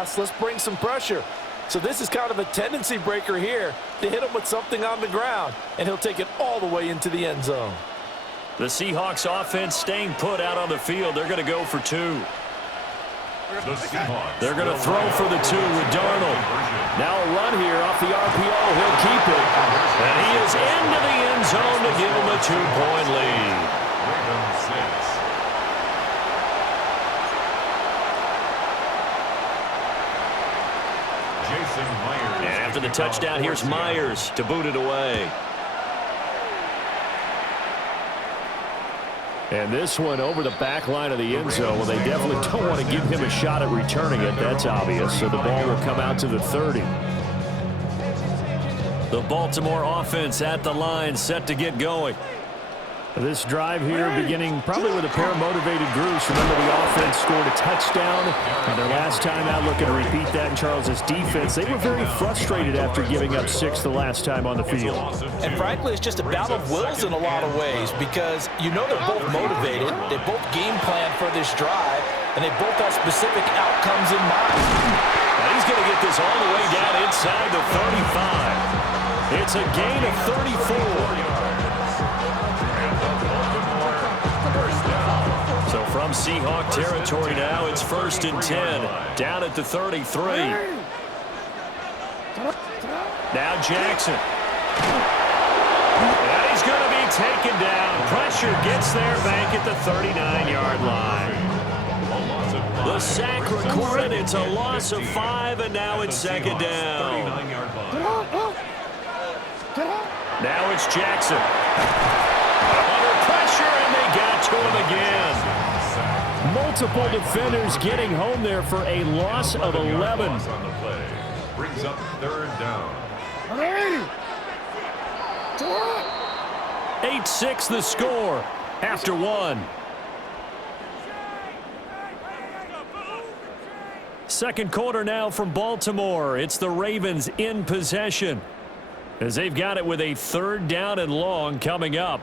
pass. Let's bring some pressure. So this is kind of a tendency breaker here to hit him with something on the ground, and he'll take it all the way into the end zone. The Seahawks offense staying put out on the field. They're going to go for 2. They're going to throw for the 2 with Darnold. Now a run here off the RPO. He'll keep it. And he is into the end zone to give him a 2-point lead. And after the touchdown, here's Myers to boot it away. And this one over the back line of the end zone. Well, they definitely don't want to give him a shot at returning it. That's obvious. So the ball will come out to the 30. The Baltimore offense at the line, set to get going. This drive here beginning probably with a pair of motivated groups. Remember, the offense scored a touchdown. And their last time out looking to repeat that in Charles' defense. They were very frustrated after giving up 6 the last time on the field. And frankly, it's just a battle of wills in a lot of ways because you know they're both motivated. They both game plan for this drive. And they both have specific outcomes in mind. And he's going to get this all the way down inside the 35. It's a gain of 34. So from Seahawk territory now, it's 1st and 10. Down at the 33. Now Jackson. And he's going to be taken down. Pressure gets there back at the 39-yard line. The sack recorded. It's a loss of 5, and now it's 2nd down. Now it's Jackson. Under pressure, and they got to him again. Multiple defenders getting home there for a loss of 11. Brings up 3rd down. 8-6 the score after 1. Second quarter now from Baltimore. It's the Ravens in possession as they've got it with a 3rd down and long coming up.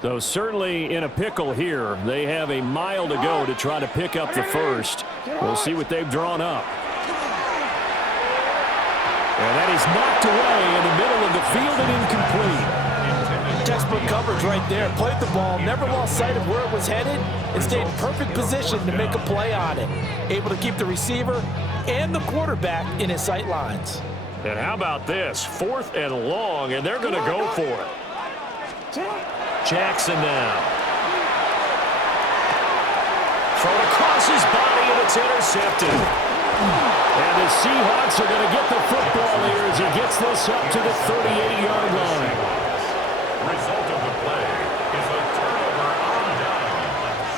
So certainly in a pickle here. They have a mile to go to try to pick up the first. We'll see what they've drawn up. And that is knocked away in the middle of the field and incomplete. Textbook coverage right there. Played the ball, never lost sight of where it was headed, and stayed in perfect position to make a play on it. Able to keep the receiver and the quarterback in his sight lines. And how about this? 4th and long, and they're going to go for it. Jackson now. Thrown across his body, and it's intercepted. And the Seahawks are going to get the football here as he gets this up to the 38-yard line. Result of the play is a turnover on downs.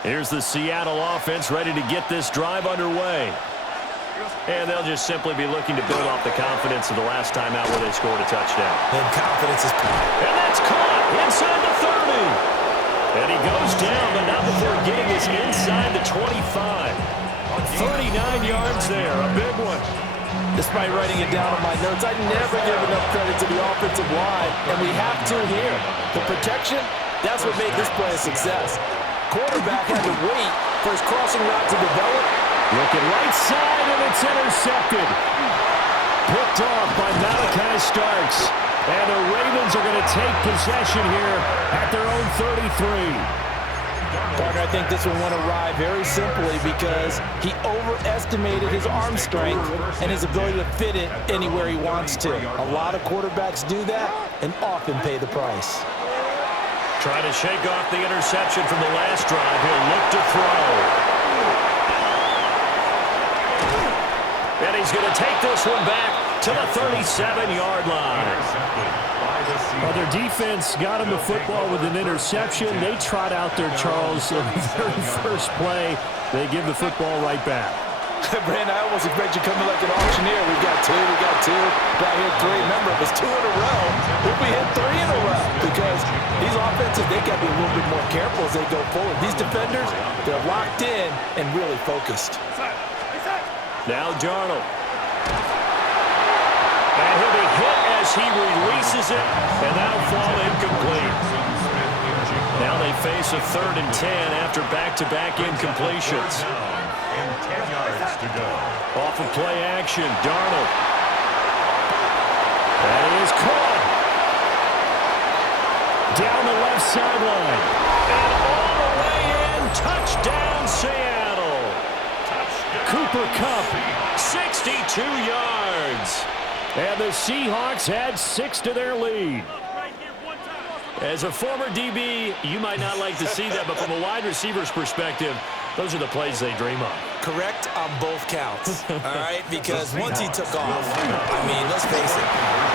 Here's the Seattle offense ready to get this drive underway. And they'll just simply be looking to build off the confidence of the last time out where they scored a touchdown. And confidence is... And that's caught inside the 30. And he goes down, but not before getting this inside the 25. 39 yards there, a big one. Despite writing it down on my notes, I never give enough credit to the offensive line, and we have to here. The protection, that's what made this play a success. Quarterback had to wait for his crossing route to develop. Looking right side, and it's intercepted. Picked off by Malachi Starks. And the Ravens are going to take possession here at their own 33. Partner, I think this one went awry very simply because he overestimated his arm strength and his ability to fit it anywhere he wants to. A lot of quarterbacks do that and often pay the price. Trying to shake off the interception from the last drive. He'll look to throw. And he's going to take this one back to the 37-yard line. Well, their defense got him the football with an interception. They trot out there, Charles, on the very first play. They give the football right back. Brandon, I almost expect you coming like an auctioneer. We got two, got here three. Remember, it was 2 in a row. We'll be hit 3 in a row because these offenses, they got to be a little bit more careful as they go forward. These defenders, they're locked in and really focused. Now Darnold. And he'll be hit as he releases it, and that'll fall incomplete. Now they face a 3rd and 10 after back-to-back incompletions. And 10 yards to go. Off of play action, Darnold. That is caught. Down the left sideline. And all the way in, touchdown Seattle. Cooper Kupp, 62 yards. And the Seahawks add 6 to their lead. As a former DB, you might not like to see that, but from a wide receiver's perspective, those are the plays they dream of. Correct on both counts, all right? Because once he took off, I mean, let's face it,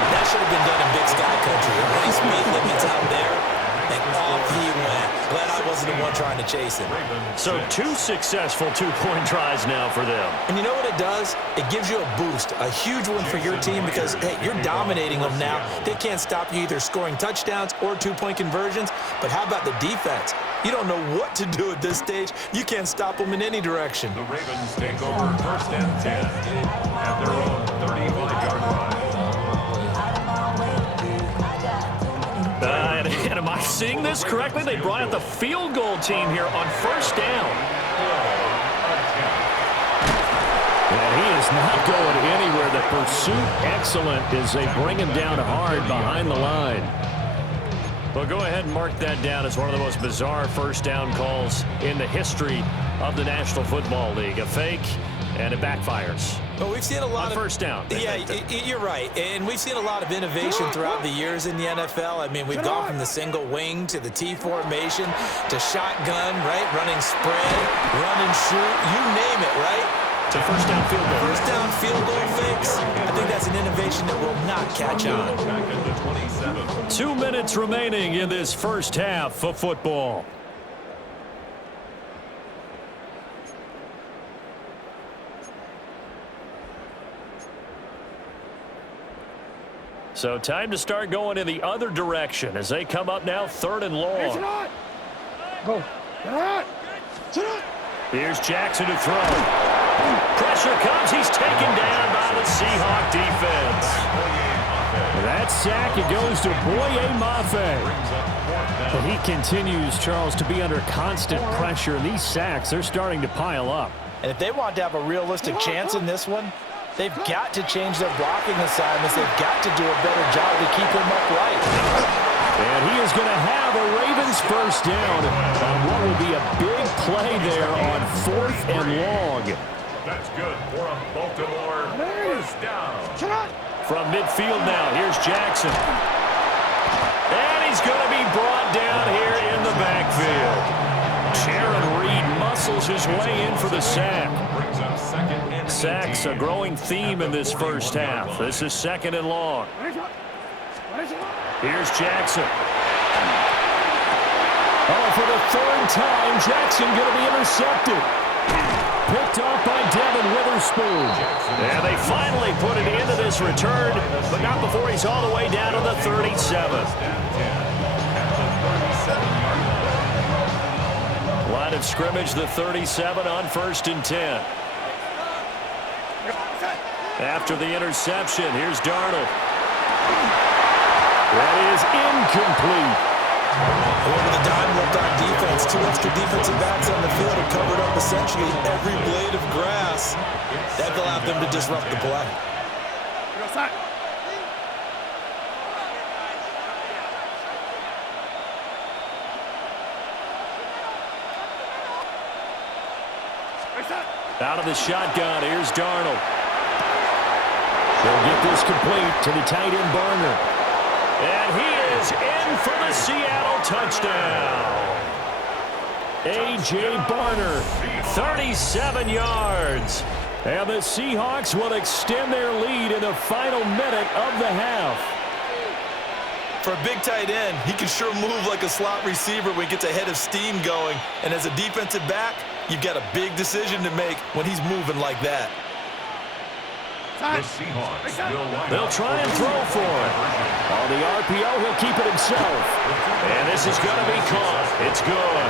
that should have been done in Big Sky Country. When he speed limits out there, and off he went. Glad I wasn't the one trying to chase him. So 2 successful two-point tries now for them. And you know what it does? It gives you a boost, a huge one for your team because, hey, you're dominating them now. They can't stop you either scoring touchdowns or two-point conversions. But how about the defense? You don't know what to do at this stage. You can't stop them in any direction. The Ravens take over 1st and 10 at their own 35-yard line. And am I seeing this correctly? They brought out the field goal team here on 1st down. And he is not going anywhere. The pursuit excellent as they bring him down hard behind the line. Well, go ahead and mark that down as one of the most bizarre 1st down calls in the history of the National Football League. A fake, and it backfires. Well, we've seen a lot of 1st down. Yeah, you're right. And we've seen a lot of innovation throughout the years in the NFL. I mean, we've gone from the single wing to the T formation to shotgun, right? Running spread, run and shoot, you name it, right? To 1st down field goal. 1st down field goal fakes. I think that's an innovation that will not catch on. 2 minutes remaining in this 1st half of football. So time to start going in the other direction as they come up now 3rd and long. Go. Here's Jackson to throw. Pressure comes. He's taken down by the Seahawk defense. That sack, it goes to Boye Mafe. But he continues, Charles, to be under constant pressure. And these sacks, they're starting to pile up. And if they want to have a realistic chance in this one, they've got to change their blocking assignments. They've got to do a better job to keep him upright. And he is going to have a Ravens 1st down on what will be a big play there on 4th and long. That's good for a Baltimore 1st down. From midfield now, here's Jackson. And he's going to be brought down here in the backfield. Jaron Reed muscles his way in for the sack. Sacks a growing theme in this 1st half. This is 2nd and long. Here's Jackson. Oh, for the 3rd time, Jackson going to be intercepted. Picked off by Devin Witherspoon. And they finally put it into this return, but not before he's all the way down to the 37. Line of scrimmage, the 37 on 1st and 10. After the interception, here's Darnold. That is incomplete. Over the dime looked on defense. 2 extra defensive backs on the field and covered up essentially every blade of grass. That allowed them to disrupt the play. Out of the shotgun, here's Darnold. They'll get this complete to the tight end Barner. And he is in for the Seattle touchdown. A.J. Barner, 37 yards. And the Seahawks will extend their lead in the final minute of the half. For a big tight end, he can sure move like a slot receiver when he gets a head of steam going. And as a defensive back, you've got a big decision to make when he's moving like that. The Seahawks will line They'll up try and throw for it. On the RPO, he'll keep it himself. And this is going to be caught. It's good.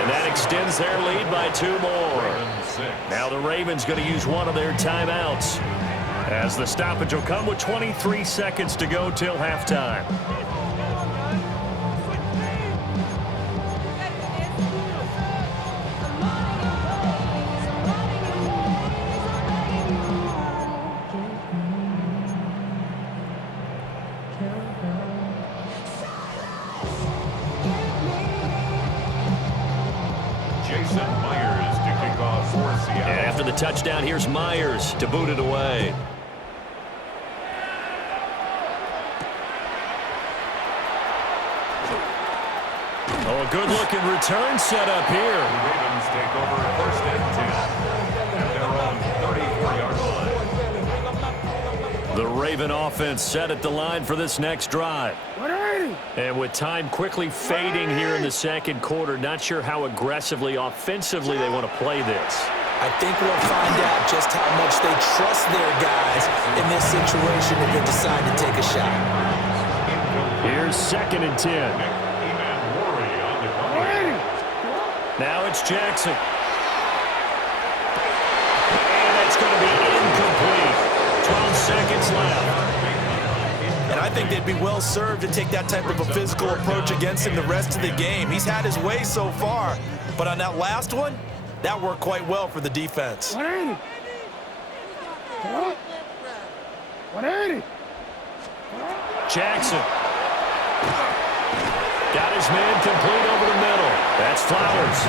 And that extends their lead by 2 more. Now the Ravens going to use one of their timeouts, as the stoppage will come with 23 seconds to go till halftime. After the touchdown, here's Myers to boot it away. Oh, a good-looking return set up here. The Ravens take over 1st and 10 at their own 34-yard line. The Raven offense set at the line for this next drive. And with time quickly fading here in the second quarter, not sure how aggressively, offensively they want to play this. I think we'll find out just how much they trust their guys in this situation if they decide to take a shot. Here's 2nd and 10. Now it's Jackson. And it's going to be incomplete. 12 seconds left. And I think they'd be well served to take that type of a physical approach against him the rest of the game. He's had his way so far, but on that last one, that worked quite well for the defense. 180. Jackson. Got his man complete over the middle. That's Flowers.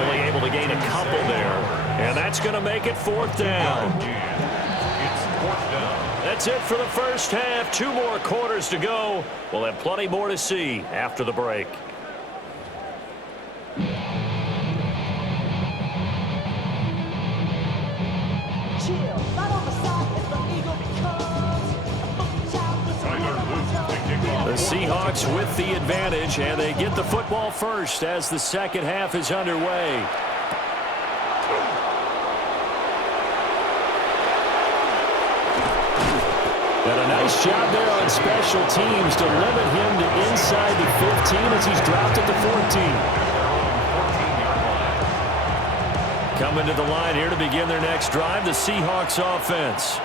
Only able to gain a couple there. And that's going to make it 4th down. It's 4th down. That's it for the first half. 2 more quarters to go. We'll have plenty more to see after the break. The Seahawks with the advantage, and they get the football first as the second half is underway. And a nice job there on special teams to limit him to inside the 15 as he's dropped at the 14. Coming to the line here to begin their next drive, the Seahawks offense.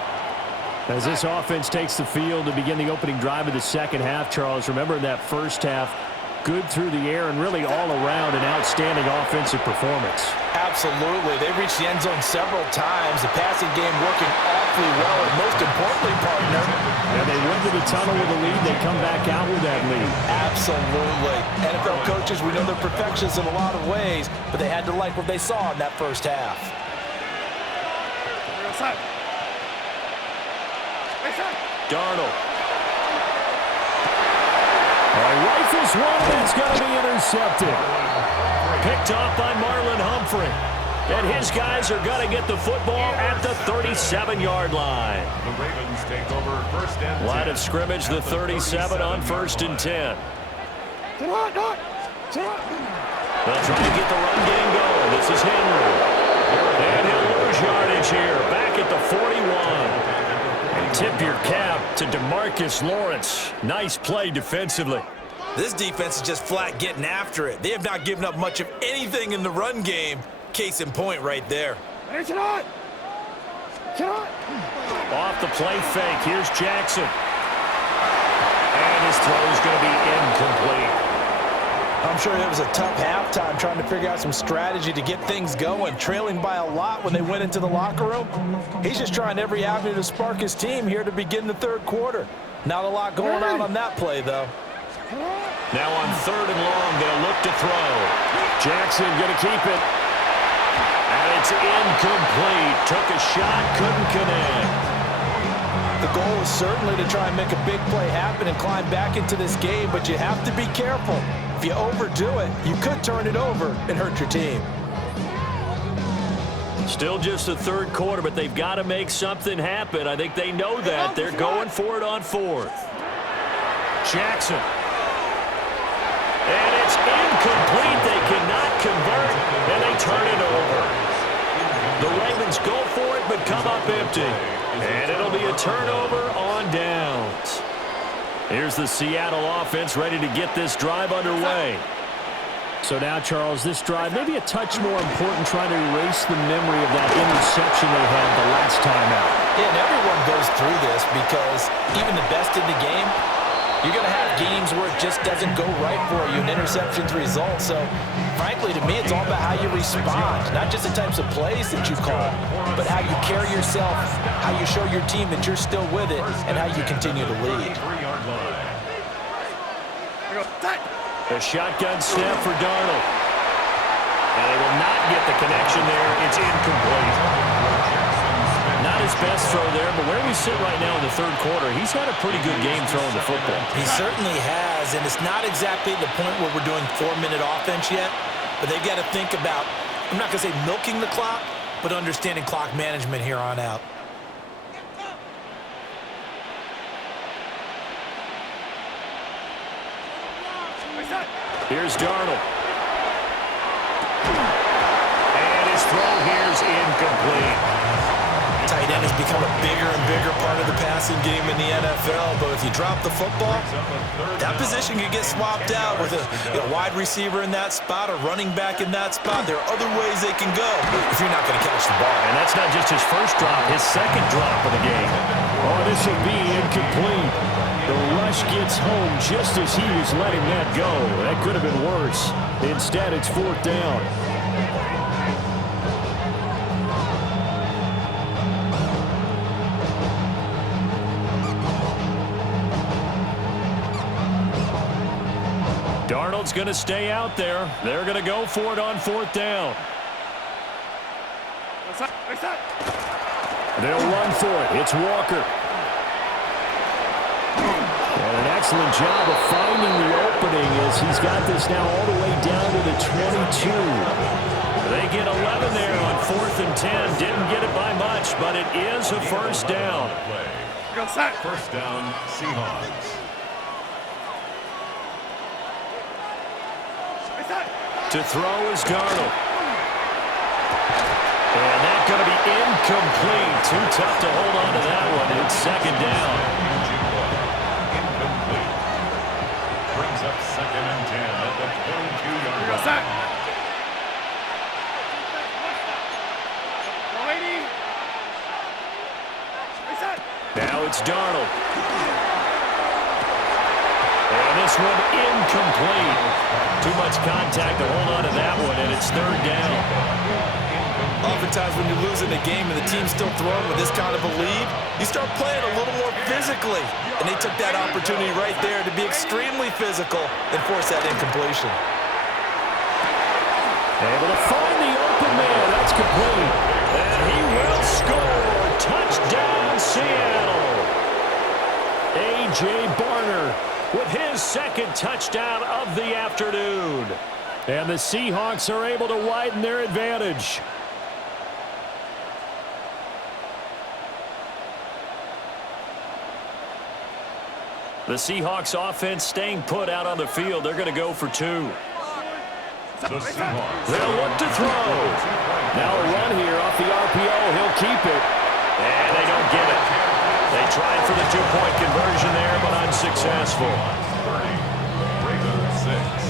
As this offense takes the field to begin the opening drive of the second half, Charles, remember in that first half, good through the air and really all around an outstanding offensive performance. Absolutely. They reached the end zone several times. The passing game working awfully well, and most importantly, partner. And they went to the tunnel with a lead. They come back out with that lead. Absolutely. NFL coaches, we know they're perfectionists in a lot of ways, but they had to like what they saw in that first half. Darnold. Rifles one, and it's going to be intercepted. Picked off by Marlon Humphrey. And his guys are going to get the football at the 37-yard line. The Ravens take over 1st and 10. Line of scrimmage, the 37 on 1st and 10. They'll try to get the run game going. This is Henry. And he'll lose yardage here, back at the 41. And tip your cap to DeMarcus Lawrence. Nice play defensively. This defense is just flat getting after it. They have not given up much of anything in the run game. Case in point right there. Off the play fake, here's Jackson. And his throw is going to be incomplete. I'm sure it was a tough halftime trying to figure out some strategy to get things going, trailing by a lot when they went into the locker room. He's just trying every avenue to spark his team here to begin the third quarter. Not a lot going on that play, though. Now on 3rd and long, they'll look to throw. Jackson going to keep it. And it's incomplete. Took a shot, couldn't connect. The goal is certainly to try and make a big play happen and climb back into this game, but you have to be careful. If you overdo it, you could turn it over and hurt your team. Still just the third quarter, but they've got to make something happen. I think they know that. They're going for it on 4th. Jackson. And it's incomplete. They cannot convert, and they turn it over. The Ravens go for it, but come up empty. And it'll be a turnover on downs. Here's the Seattle offense ready to get this drive underway. So now, Charles, this drive may be a touch more important, trying to erase the memory of that interception they had the last time out. Yeah, and everyone goes through this because even the best in the game, you're going to have games where it just doesn't go right for you, and interceptions result. So, frankly, to me, it's all about how you respond, not just the types of plays that you call, but how you carry yourself, how you show your team that you're still with it, and how you continue to lead. A shotgun snap for Darnold. And they will not get the connection there. It's incomplete. Not his best throw there, but where we sit right now in the third quarter, he's had a pretty good game throwing the football. He certainly has, and it's not exactly the point where we're doing 4-minute offense yet, but they've got to think about, I'm not going to say milking the clock, but understanding clock management here on out. Here's Darnold. And his throw here's incomplete. Tight end has become a bigger and bigger part of the passing game in the NFL, but if you drop the football, that position can get swapped out with a wide receiver in that spot, a running back in that spot. There are other ways they can go if you're not going to catch the ball. And that's not just his first drop, his second drop of the game. Oh, this will be incomplete. The rush gets home just as he was letting that go. That could have been worse. Instead, it's fourth down. Darnold's going to stay out there. They're going to go for it on fourth down. They'll run for it. It's Walker. And an excellent job of finding the opening as he's got this now all the way down to the 22. They get 11 there on 4th and 10. Didn't get it by much, but it is a first down. First down, Seahawks. To throw is Darnold. And that's going to be incomplete. Too tough to hold on to that one. It's second down. Incomplete. Brings up 2nd and 10 at the 22-yard line. Now it's Darnold. And this one incomplete. Too much contact to hold on to that one, and it's third down. Oftentimes when you're losing a game and the team's still throwing with this kind of a lead, you start playing a little more physically. And they took that opportunity right there to be extremely physical and force that incompletion. Able to find the open man. That's complete. And he will score. Touchdown, Seattle. A.J. Barner with his second touchdown of the afternoon. And the Seahawks are able to widen their advantage. The Seahawks offense staying put out on the field. They're going to go for two. The Seahawks. They'll look to throw. Now a run here off the RPO. He'll keep it. And they don't get it. They tried for the two-point conversion there, but unsuccessful. 30. Ravens 6.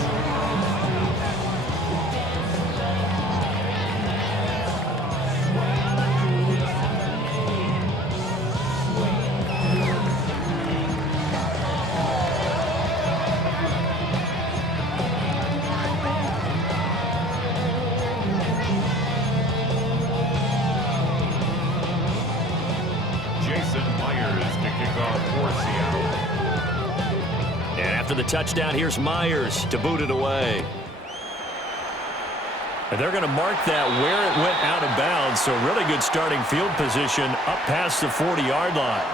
After the touchdown, here's Myers to boot it away. And they're going to mark that where it went out of bounds, so really good starting field position up past the 40-yard line.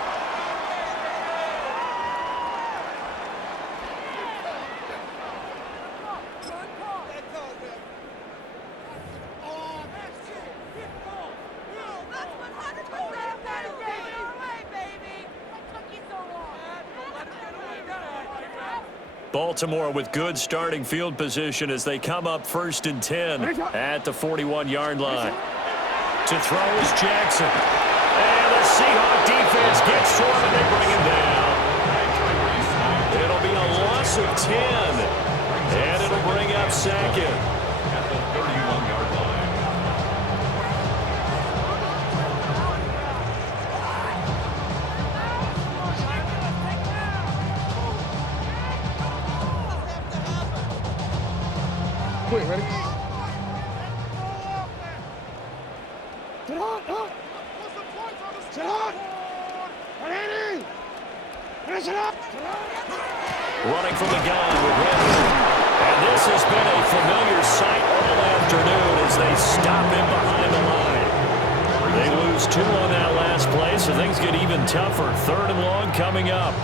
Baltimore with good starting field position as they come up 1st and 10 at the 41-yard line. To throw is Jackson. And the Seahawk defense gets to him and they bring him down. It'll be a loss of 10. And it'll bring up 2nd. At the 31-yard line. Quick, ready? Sit on, up. Sit on. Ready? Sit up. Running from the gun with Henry. And this has been a familiar sight all afternoon as they stop him behind the line. They lose 2 on that last play, so things get even tougher. 3rd and long coming up.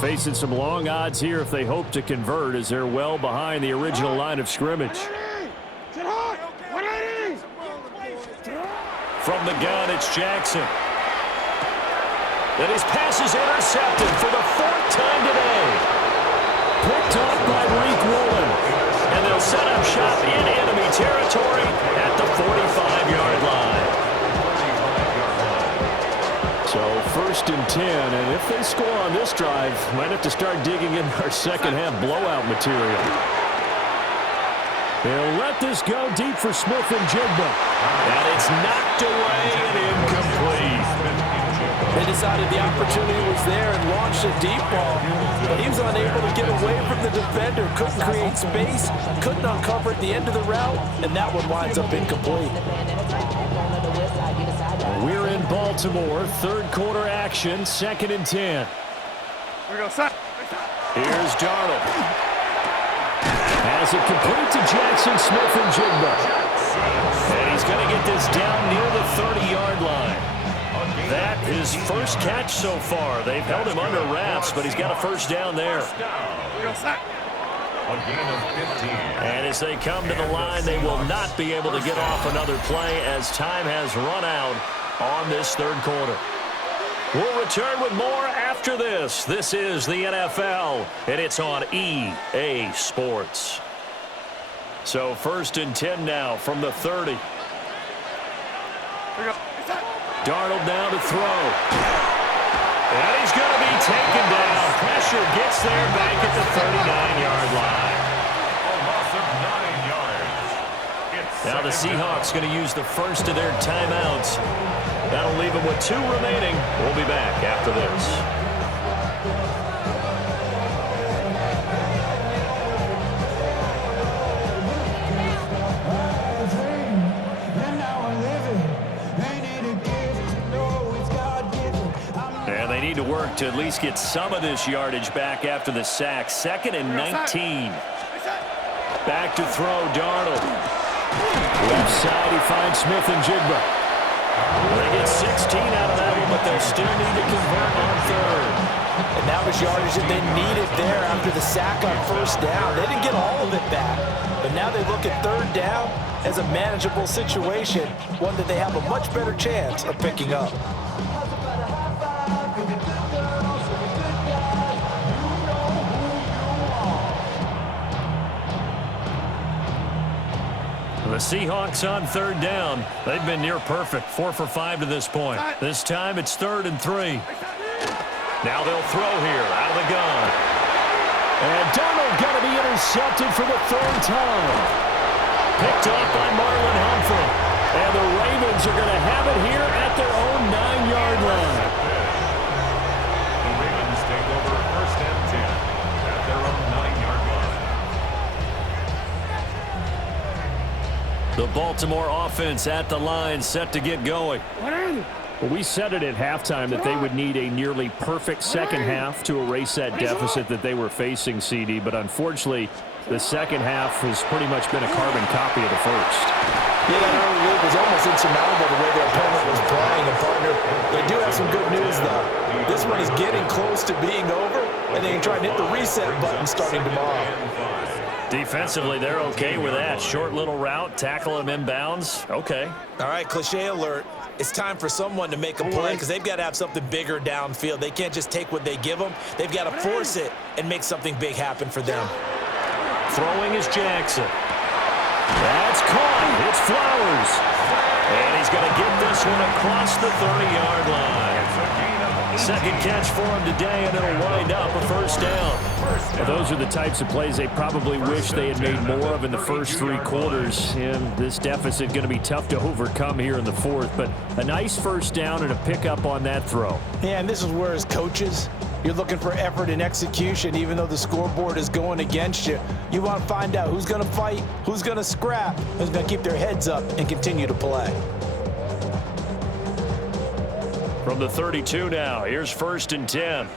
Facing some long odds here if they hope to convert as they're well behind the original line of scrimmage. From the gun, it's Jackson. And his pass is intercepted for the 4th time today. Picked off by Reek Woolen. And they'll set up shop in enemy territory at the 45-yard line. So 1st and 10, and if they score on this drive, might have to start digging in our second-half blowout material. They'll let this go deep for Smith and Jigba. And it's knocked away and incomplete. They decided the opportunity was there and launched a deep ball, but he was unable to get away from the defender, couldn't create space, couldn't uncover at the end of the route, and that one winds up incomplete. We're in Baltimore, 3rd quarter action, 2nd and 10. Here's Darnold. Has it complete to Jackson, Smith, and Jigba. And he's going to get this down near the 30-yard line. That is first catch so far. They've held him under wraps, but he's got a 1st down there. And as they come to the line, they will not be able to get off another play as time has run out on this 3rd quarter. We'll return with more after this. This is the NFL, and it's on EA Sports. So 1st and 10 now from the 30. Darnold now to throw. And he's going to be taken down. Pressure gets there back at the 39-yard line. A loss of 9 yards. It's Now the Seahawks going to use the first of their timeouts. That'll leave them with 2 remaining. We'll be back after this. And they need to work to at least get some of this yardage back after the sack. 2nd and 19. Back to throw, Darnold. Left side, he finds Smith and Jigba. They get 16 out of that one, but they'll still need to convert on 3rd. And that was yardage that they needed there after the sack on 1st down. They didn't get all of it back, but now they look at 3rd down as a manageable situation, one that they have a much better chance of picking up. The Seahawks on 3rd down. They've been near perfect, 4 for 5 to this point. This time it's 3rd and 3. Now they'll throw here out of the gun. And Darnold going to be intercepted for the 3rd time. Picked off by Marlon Humphrey. And the Ravens are going to have it here at their own 9-yard line. The Ravens take over 1st and 10 at their own 9-yard line. The Baltimore offense at the line, set to get going. Well, we said it at halftime that they would need a nearly perfect second half to erase that deficit that they were facing, CD. But unfortunately, the second half has pretty much been a carbon copy of the first. Yeah, that early lead was almost insurmountable the way their opponent was playing. And, partner, they do have some good news, though. This one is getting close to being over, and they can try and hit the reset button starting tomorrow. Defensively, they're okay with that. Short little route, tackle him inbounds. Okay. All right, cliche alert. It's time for someone to make a play because they've got to have something bigger downfield. They can't just take what they give them. They've got to force it and make something big happen for them. Throwing is Jackson. That's caught. It's Flowers. And he's going to get this one across the 30-yard line. Second catch for him today, and it'll wind up a first down. Well, those are the types of plays they probably wish they had made more of in the first 3 quarters. And this deficit going to be tough to overcome here in the fourth. But a nice first down and a pickup on that throw. Yeah, and this is where as coaches, you're looking for effort and execution, even though the scoreboard is going against you. You want to find out who's going to fight, who's going to scrap, who's going to keep their heads up and continue to play. From the 32 now, here's 1st and 10.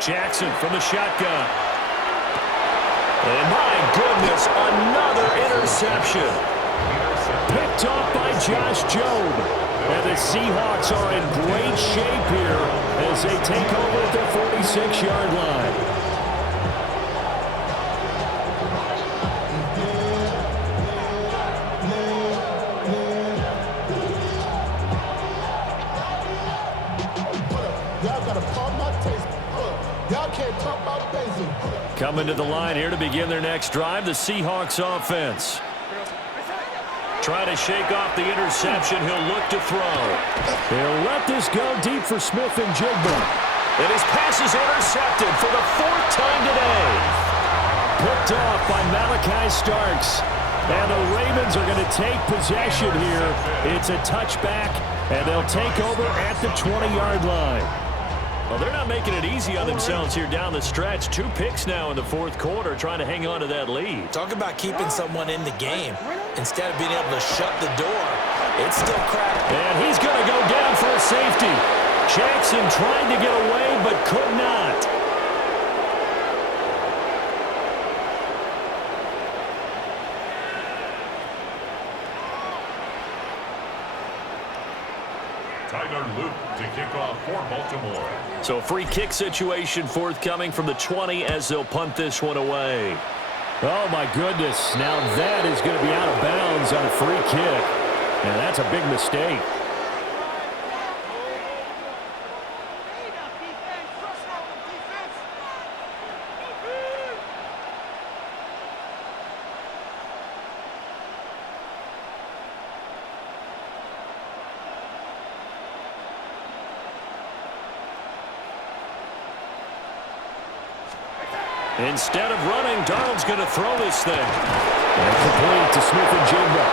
Jackson from the shotgun. And my goodness, another interception. Picked off by Josh Jobe. And the Seahawks are in great shape here as they take over at their 46-yard line. Coming to the line here to begin their next drive, the Seahawks offense. Trying to shake off the interception. He'll look to throw. They'll let this go deep for Smith and Jigba. And his pass is intercepted for the 4th time today. Picked off by Malachi Starks. And the Ravens are going to take possession here. It's a touchback, and they'll take over at the 20-yard line. Well, they're not making it easy on themselves here down the stretch. 2 picks now in the 4th quarter, trying to hang on to that lead. Talk about keeping someone in the game. Instead of being able to shut the door, it's still cracked. And he's going to go down for a safety. Jackson tried to get away, but could not. Tyler Luke to kick off for Baltimore. So free kick situation forthcoming from the 20 as they'll punt this one away. Oh, my goodness. Now that is going to be out of bounds on a free kick. And that's a big mistake. Instead of running, Darnold's going to throw this thing. And complete to Smith and Jigba.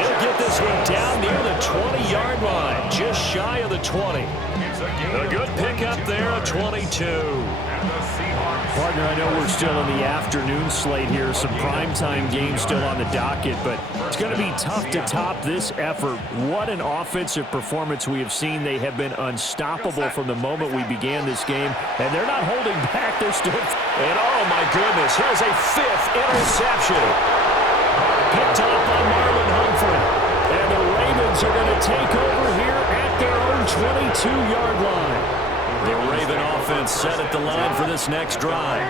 He'll get this one down near the 20-yard line, just shy of the 20. A good pickup there, a 22. Partner, I know we're still in the afternoon slate here, some primetime games still on the docket, but it's going to be tough to top this effort. What an offensive performance we have seen. They have been unstoppable from the moment we began this game, and they're not holding back. They're still... And oh my goodness, here's a 5th interception. Picked up by Marlon Humphrey. And the Ravens are going to take over here at their own 22-yard line. The Raven offense set at the line for this next drive.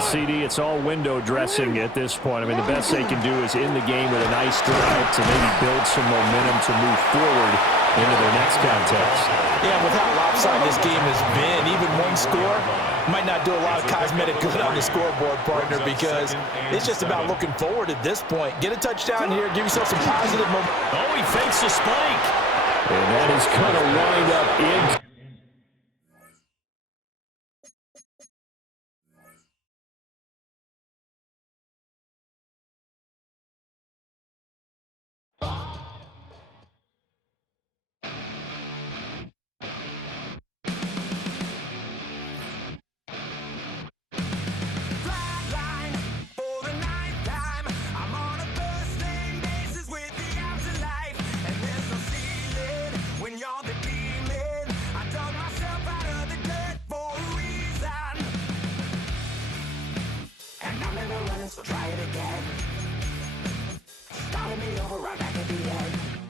CD, it's all window dressing at this point. I mean, the best they can do is in the game with a nice drive to maybe build some momentum to move forward into their next contest. Yeah, with how lopsided this game has been, even one score might not do a lot of cosmetic good on the scoreboard, partner, because it's just about looking forward at this point. Get a touchdown here, give yourself some positive momentum. Oh, he fakes the spike. And that is going to wind up in.